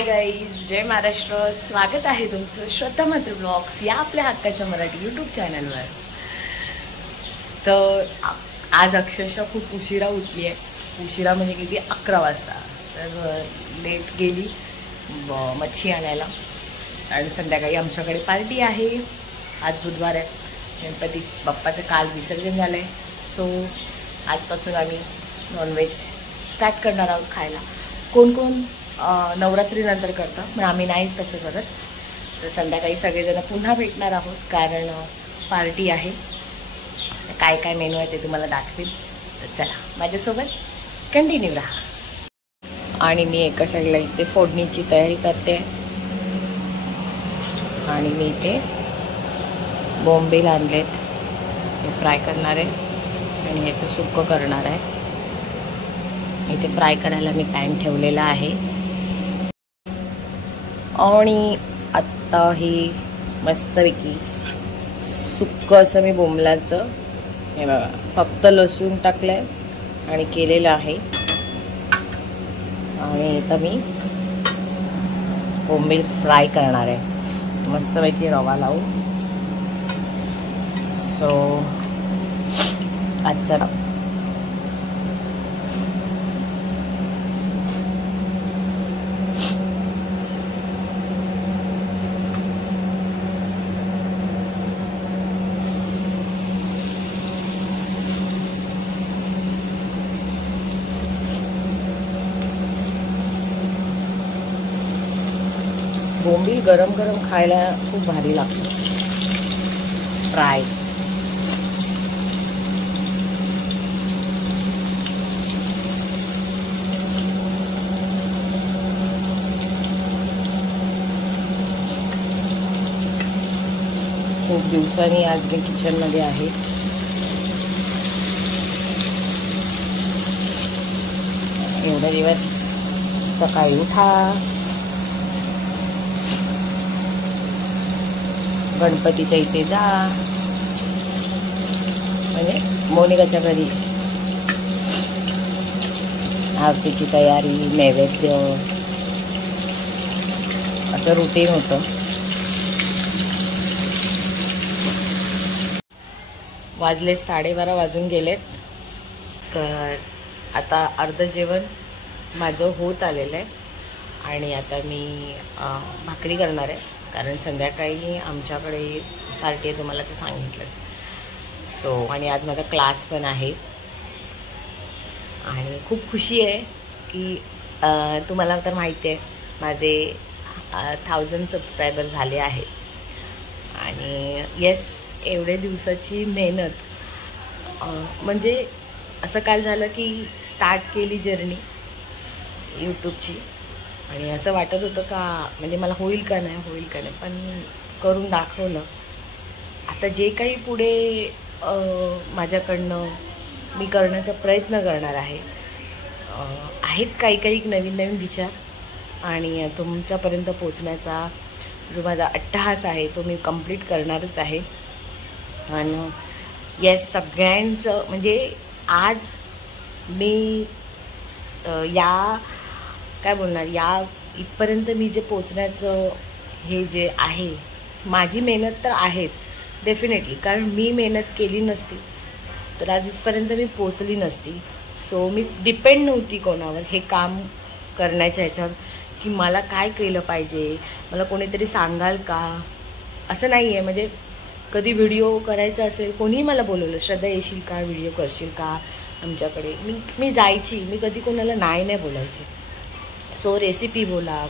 Hi guys, जय महाराष्ट्र. स्वागत आहे तुमचं श्रद्धा मात्र ब्लॉग्स या आपल्या हक्काच्या मराठी यूट्यूब चॅनलवर. तर आज अक्षरशः खूप उशिरा उठली आहे. उशिरा म्हणजे किती 11 वाजता. तर लेट गेली मच्छी आणायला आणि संध्याकाळी आमच्याकडे पार्टी आहे. आज बुधवार आहे, गणपती बाप्पाचं काल विसर्जन झालं आहे. सो आजपासून आम्ही नॉनव्हेज स्टार्ट करणार आहोत खायला. कोण कोण नवरात्रीनंतर करतं, पण आम्ही नाही तसं करत. तर संध्याकाळी सगळेजण पुन्हा भेटणार आहोत, कारण पार्टी आहे. काय काय मेनू आहे ते तुम्हाला दाखवेल. तर चला माझ्यासोबत कंटिन्यू राहा. आणि मी एका साईडला इथे फोडणीची तयारी करते आणि मी इथे बोंबील आणलेत, हे फ्राय करणार आहे आणि ह्याचं सुक्कं करणार आहे. इथे फ्राय करायला मी पॅन ठेवलेला आहे. आणि आत्ता ही मस्तपैकी सुक्कं असं मी बोंबलाचं, हे बघा, फक्त लसूण टाकलंय आणि केलेलं आहे. आणि आता मी बोंबील फ्राय करणार आहे मस्तपैकी रवा लावून. सो आजचा बोंबील गरम गरम खायला खूप भारी लागतं फ्राय. खूप दिवसांनी आज मी किचनमध्ये आहे. एवढे दिवस सकाळी उठा, गणपतीच्या इथे जा, म्हणजे मोनिकाच्या घरी आरतीची तयारी, नैवेद्य, असं रुटीन होतं. वाजले 12:30 वाजून गेलेत. तर आता अर्ध जेवण माझं होत आलेलं आहे आणि आता मी भाकरी करणार आहे, कारण संध्याकाळी आमच्याकडे पार्टी आहे, तुम्हाला ते सांगितलंच. सो आणि आज माझा क्लास पण आहे आणि खूप खुशी आहे की तुम्हाला तर माहिती आहे माझे 1000 सबस्क्रायबर झाले आहेत. आणि येस, एवढे दिवसाची मेहनत, म्हणजे असं काल झालं की स्टार्ट केली जर्नी यूट्यूबची आणि असं वाटत होतं का म्हणजे मला होईल का नाही, पण करून दाखवलं. आता जे काही पुढे माझ्याकडनं मी करण्याचा प्रयत्न करणार आहे, आहेत काही नवीन विचार आणि तुमच्यापर्यंत पोचण्याचा जो माझा अट्टहास आहे तो मी कंप्लीट करणारच आहे. आणि येस, सगळ्यांचं म्हणजे आज मी या काय बोलणार, या इथपर्यंत मी जे पोचण्याचं हे जे आहे, माझी मेहनत तर आहेच डेफिनेटली, कारण मी मेहनत केली नसती तर आज इथपर्यंत मी पोचली नसती. सो मी डिपेंड नव्हती कोणावर हे काम करण्याच्या ह्याच्यावर की मला काय केलं पाहिजे, मला कोणीतरी सांगाल का, असं नाही आहे. म्हणजे कधी व्हिडिओ करायचा असेल, कोणीही मला बोलवलं, श्रद्धा येशील का, व्हिडिओ करशील का आमच्याकडे, मी जायची. मी कधी कोणाला नाही बोलायची. सो रेसिपी बोला,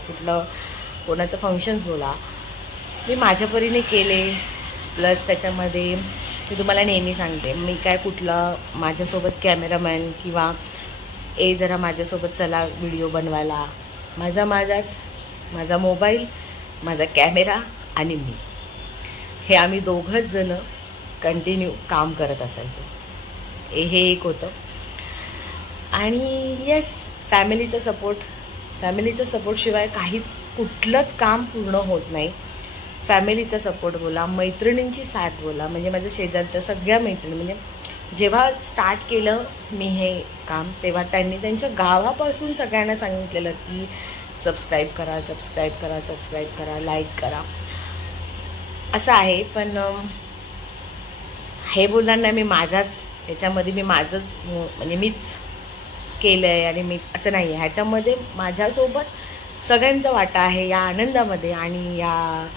कोणाचं फंक्शन्स बोला, मी माझ्या परीने केले. प्लस त्याच्यामध्ये मी तुम्हाला नेहमी सांगते, मी काय कुठलं माझ्यासोबत कॅमेरामॅन किंवा जरा माझ्यासोबत चला व्हिडिओ बनवायला, माझा मोबाईल, माझा कॅमेरा आणि मी, हे आम्ही दोघंच जणं कंटिन्यू काम करत असायचो. हे एक होतं. आणि येस, फॅमिलीचा सपोर्टशिवाय कुठलंच काम पूर्ण होत नाही. फॅमिलीचा सपोर्ट बोला, मैत्रिणींची साथ बोला, म्हणजे माझ्या शेजारच्या सगळ्या मैत्रिणी, म्हणजे जेव्हा स्टार्ट केलं मी हे काम तेव्हा त्यांनी त्यांच्या गावापासून सगळ्यांना सांगितलेलं की सबस्क्राईब करा, सबस्क्राईब करा, सबस्क्राईब करा, लाईक करा असं आहे. पण हे बोलणार नाही मी माझाच, ह्याच्यामध्ये मी माझंच म्हणजे मीच केलं आहे आणि मी असं नाही आहे. ह्याच्यामध्ये माझ्यासोबत सगळ्यांचा वाटा आहे या आनंदामध्ये आणि या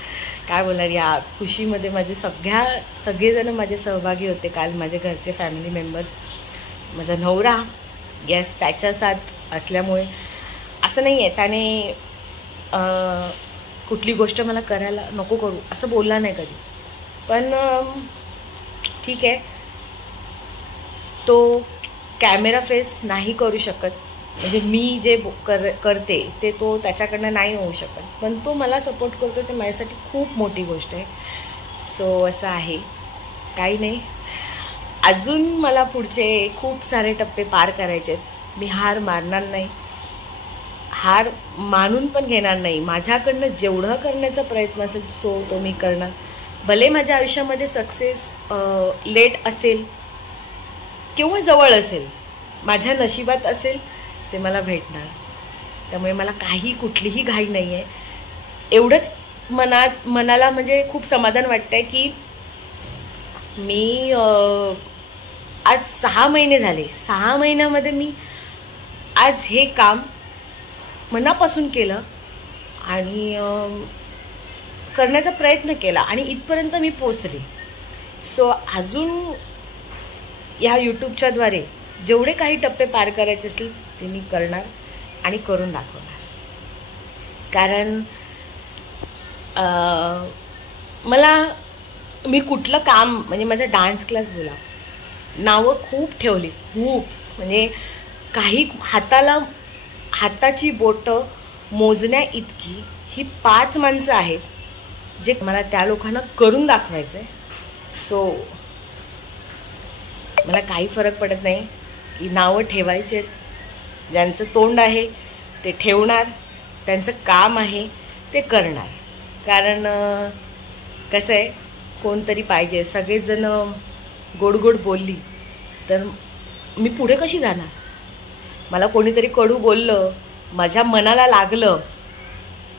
काय बोलणार या खुशीमध्ये. माझे सगळेजण माझे सहभागी होते काल, माझे घरचे फॅमिली मेंबर्स, माझा नवरा. येस, त्याच्या साथ असल्यामुळे असं नाही आहे त्याने कुठली गोष्ट मला करायला नको करू असं बोलला नाही कधी. पण ठीक आहे, तो कॅमेरा फेस नाही करू शकत, म्हणजे मी जे करते ते तो त्याच्याकडनं नाही होऊ शकत, पण तो मला सपोर्ट करतो, ते माझ्यासाठी खूप मोठी गोष्ट आहे. सो असं आहे, काही नाही. अजून मला पुढचे खूप सारे टप्पे पार करायचे आहेत. मी हार मानणार नाही, हार मानून पण घेणार नाही. माझ्याकडनं जेवढं करण्याचा प्रयत्न असेल सो तो मी करणार. भले माझ्या आयुष्यामध्ये सक्सेस लेट असेल किंवा जवळ असेल, माझ्या नशिबात असेल ते मला भेटणार. त्यामुळे मला कुठलीही घाई नाही आहे. एवढंच मनाला म्हणजे खूप समाधान वाटतं आहे की मी आज 6 महिने झाले, 6 महिन्यामध्ये मी आज हे काम मनापासून केलं आणि करण्याचा प्रयत्न केला आणि इथपर्यंत मी पोचले. सो अजून या यूट्यूबच्या द्वारे जेवढे काही टप्पे पार करायचे असतील ते मी करणार आणि करून दाखवणार. कारण मी कुठलं काम म्हणजे माझा डान्स क्लास बोला, नावं खूप ठेवली, खूप म्हणजे काही हाताची बोटं मोजण्या इतकी ही 5 माणसं आहेत जे मला त्या लोकांना करून दाखवायचं आहे. सो मला काही फरक पडत नाही की नावं ठेवायचे, ज्यांचं तोंड आहे ते ठेवणार, त्यांचं काम आहे ते करणार. कारण कसं आहे, कोणतरी पाहिजे. सगळेच जण गोड गोड बोलली तर मी पुढे कशी जाणार. मला कोणीतरी कडू बोललं, माझ्या मनाला लागलं,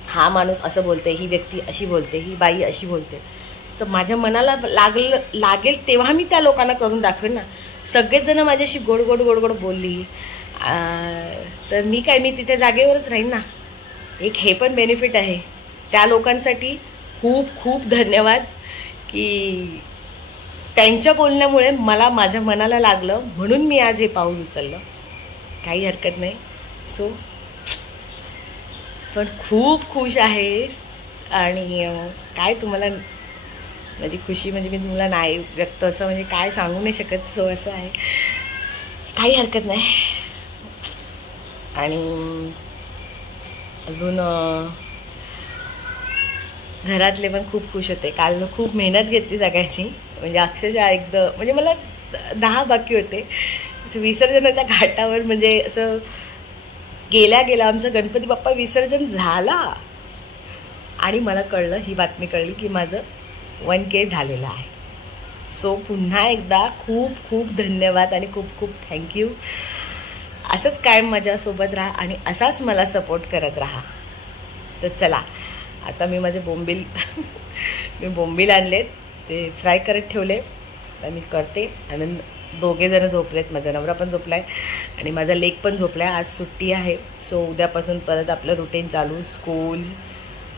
हा माणूस असं बोलते, ही व्यक्ती अशी बोलते, ही बाई अशी बोलते, तर माझ्या मनाला लागेल तेव्हा मी त्या लोकांना करून दाखवेन ना. सगळेच जण माझ्याशी गोड गोड गोड गोड बोलली तर मी तिथे जागेवरच राहीन ना. एक हे पण बेनिफिट आहे. त्या लोकांसाठी खूप खूप धन्यवाद की त्यांच्या बोलण्यामुळे मला माझ्या मनाला लागलं, म्हणून मी आज हे पाऊल उचललं. काही हरकत नाही. सो पण खूप खुश आहे आणि काय तुम्हाला माझी खुशी म्हणजे मी तुम्हाला नाही व्यक्त असं म्हणजे काय सांगू नाही शकत. सो असं आहे, काही हरकत नाही. आणि अजून घरातले पण खूप खुश होते. काल खूप मेहनत घेतली सगळ्यांची, म्हणजे अक्षरशः एकदम म्हणजे मला 10 बाकी होते विसर्जनाच्या घाटावर. म्हणजे असं गेल्या आमचं गणपती बाप्पा विसर्जन झाला आणि मला कळलं, ही बातमी कळली की माझं 1K झालेलं आहे. सो पुन्हा एकदा खूप खूप धन्यवाद आणि खूप खूप थँक्यू. असंच कायम माझ्यासोबत राहा आणि असाच मला सपोर्ट करत राहा. तर चला, आता मी माझे बोंबील आणलेत, ते फ्राय करत ठेवले तर मी करते. आणि 2 जण झोपलेत, माझा नवरा पण झोपला आहे आणि माझा लेक पण झोपला आहे. आज सुट्टी आहे. सो उद्यापासून परत आपलं रुटीन चालू, स्कूल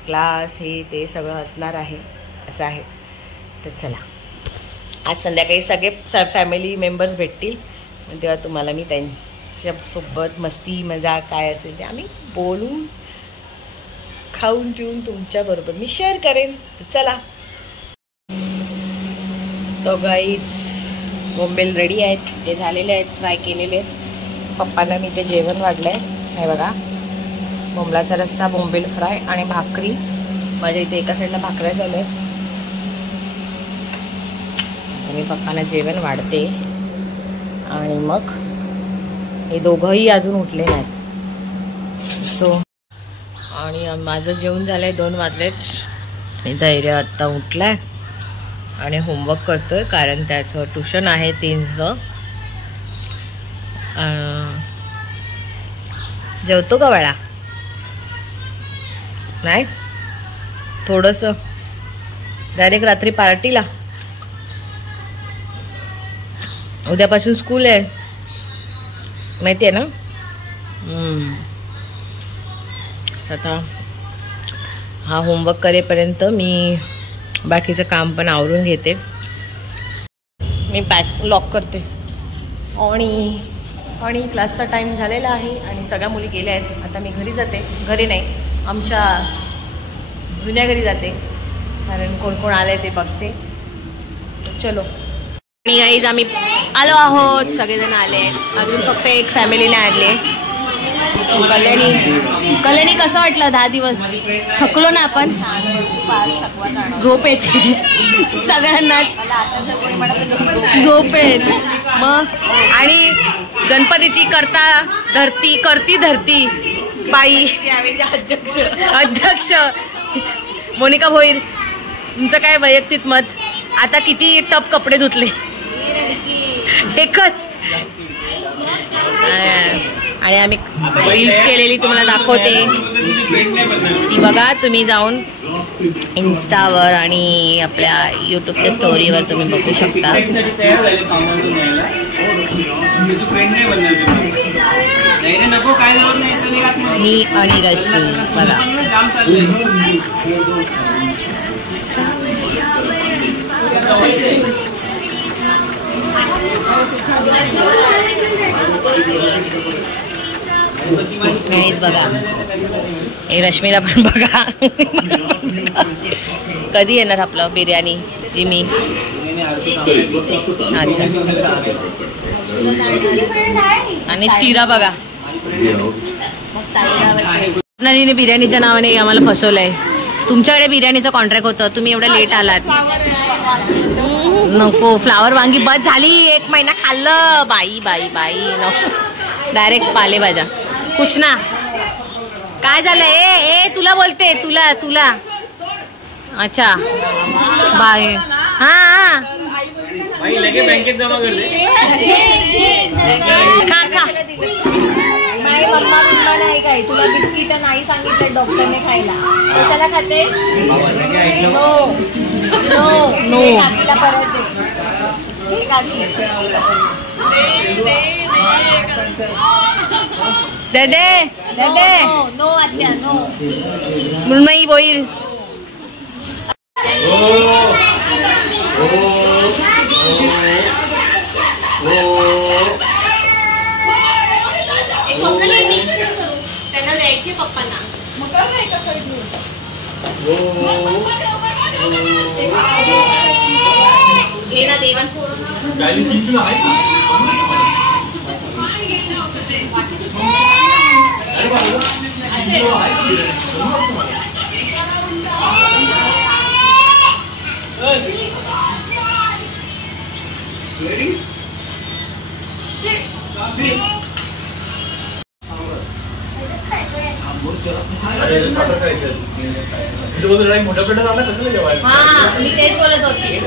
क्लास हे ते सगळं असणार आहे. असं आहे. तर चला, आज संध्याकाळी सगळे फॅमिली मेंबर्स भेटतील, तेव्हा तुम्हाला मी त्यांच्यासोबत मस्ती मजा काय असेल ते आम्ही बोलून खाऊन पिऊन तुमच्याबरोबर मी शेअर करेन. तर चला, तो गाईज बोंबील रेडी आहेत, ते झालेले आहेत, फ्राय केलेले आहेत. पप्पांना मी ते जेवण वाढलं आहे. हे बघा, बोंबलाचा रस्सा, बोंबील फ्राय आणि भाकरी. माझ्या इथे एका साईडला भाकऱ्या झाल्या आहेत. मी पप्पांना जेवण वाढते आणि मग हे दोघंही अजून उठले नाहीत. सो आणि माझं जेवण झालं आहे, 2 वाजलेत. मी धैर्य आत्ता उठला आहे आणि होमवर्क करतोय, कारण त्याचं ट्युशन आहे 3चं. जेवतो का बाळा? नाही थोडंसं डायरेक्ट रात्री पार्टीला. उद्यापासून स्कूल आहे माहिती आहे ना. आता हा होमवर्क करेपर्यंत मी बाकीचं काम पण आवरून घेते. मी पॅक लॉक करते. आणि क्लासचा टाईम झालेला आहे आणि सगळ्या मुली गेल्या आहेत. आता मी घरी जाते. घरी नाही, आमच्या जुन्या घरी जाते, कारण कोण कोण आलं आहे ते बघते. चलो मी गाईज आम्ही आलो आहोत. सगळेजण आले. अजून फक्त एक फॅमिलीने आणले. कल्याणी कसं वाटलं 10 दिवस? थकलो ना आपण? झोप येते सगळ्यांनाच, झोप येते मग. आणि गणपतीची करती धरती बाई अध्यक्ष मोनिका भोईर, तुमचं काय वैयक्तिक मत? आता किती टप कपडे धुतले? एकच. आणि आम्ही रील्स केलेली तुम्हाला दाखवते, ती बघा तुम्ही जाऊन इन्स्टावर आणि आपल्या यूट्यूबच्या स्टोरीवर तुम्ही बघू शकता. मी आणि रश्मी बघा. नाहीच बघा, हे रश्मीला पण बघा. कधी येणार आपलं बिर्याणी जिमी? अच्छा. आणि तिरा बघा, नदीने बिर्याणीच्या नावाने आम्हाला फसवलंय. तुमच्याकडे बिर्याणीचं कॉन्ट्रॅक्ट होतं, तुम्ही एवढं लेट आलात. नको, फ्लावर वांगी बस झाली. 1 महिना खाल्लं. बाई बाई बाई नको, डायरेक्ट पालेभाज्या. कुछ ना. काय झालं? ए तुला बोलते, तुला. अच्छा बाय. हा लगे बँकेत जमा करते. खा. नाही मम्मा नाही काय, तुला बिस्किट नाही सांगितलं डॉक्टरने खायला. कशाला खाते? नो परत दे. नो आत्या नो. मृण्मयी बोईर. त्यांना द्यायची पप्पांना. मोठ्या पेटा झाला कसं जेवायला? हा मी तेच बोलत होती.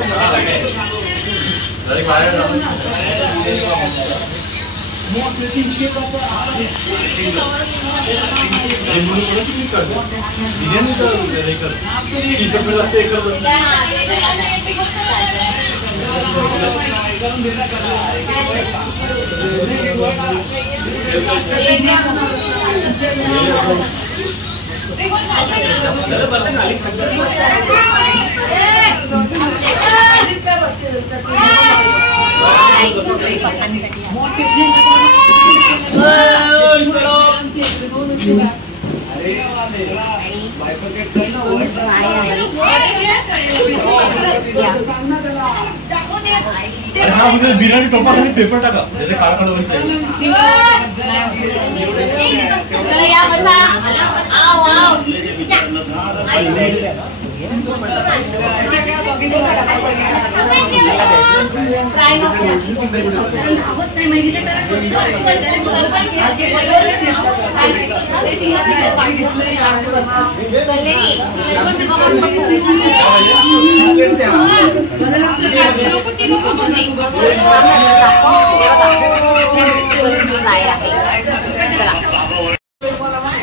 बिर्याणी टोपा खाली पेपर टाका जैसे काळा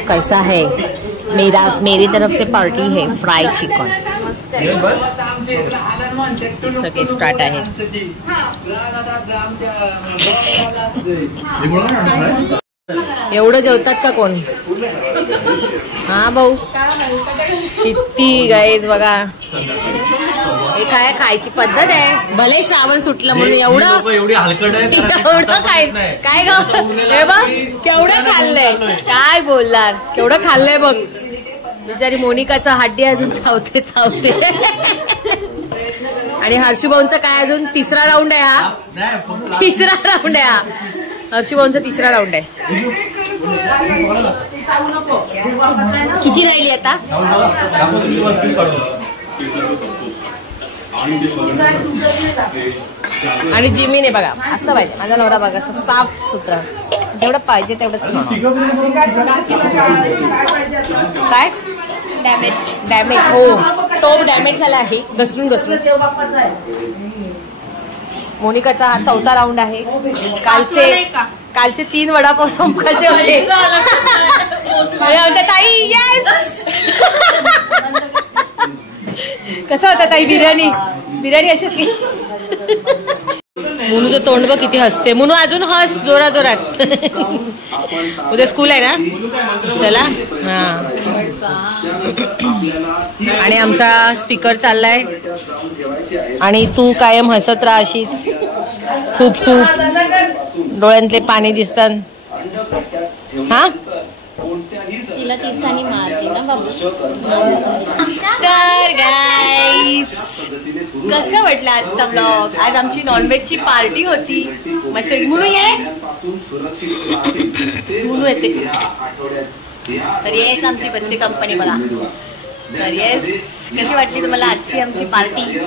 कैसा है मेरी तरफ से पार्टी है फ्राई चिकन सगळे स्टार्ट आहे. एवढं जेवतात का कोण? हा भाऊ किती गाईज बघा. हे काय खायची पद्धत आहे. भले श्रावण सुटलं म्हणून एवढं काय काय हे बघ केवढं खाल्लंय. काय बोलणार केवढं खाल्लंय बघ. बिचारी मोनिकाचा हड्डी अजून चावते चावते. आणि हर्षूभाऊंचा काय अजून तिसरा राऊंड आहे. हा तिसरा राऊंड आहे. हा हर्षूभाऊंचा तिसरा राऊंड आहे. किती राहिली आता? आणि जिमीने बघा असं पाहिजे. माझा नवरा बघा असं साफ सुथरा जेवढं पाहिजे तेवढंच. काय डॅमेज हो टोप डॅमेज झाला आहे घसरून घसरून. मोनिकाचा हा चौथा राऊंड आहे. कालचे 3 वडापाव कसे होते ताई? कसं होता ताई बिर्याणी अशी होती. मुनूचं तोंड बघ किती हसते. मुनू अजून हस जोरात जोरात. उद्या स्कूल आहे ना. चला हा. आणि आमचा स्पीकर चाललाय आणि तू कायम हसत राहा अशीच. खूप खूप डोळ्यांतले पाणी दिसतात. हा तिला तीर्थानी मारली ना बाबू. तर गाईज कसं वाटलं आजचा ब्लॉग? आज आमची नॉनव्हेजची पार्टी होती मस्त. म्हणून ये म्हणून येते. तर येस आमची बच्चे कंपनी बघा. तर येस कशी वाटली तुम्हाला आजची आमची पार्टी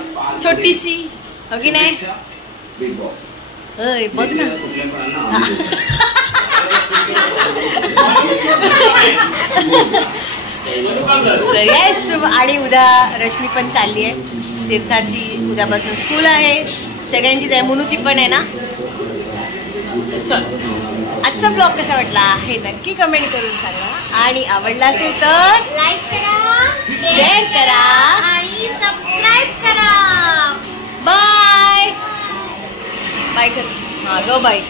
छोटीशी हो की नाही? बघ ना. तर येस आणि उद्या रश्मी पण चालली आहे. तीर्थाची उद्यापासून स्कूल आहे. सगळ्यांचीच आहे. मुनूची पण आहे ना. चल आजचा ब्लॉग कसा वाटला हे नक्की कमेंट करून सांगा. आणि आवडला असेल तर लाईक करा, शेअर करा आणि सबस्क्राईब करा. बाय बाय कर. हा गो बाय.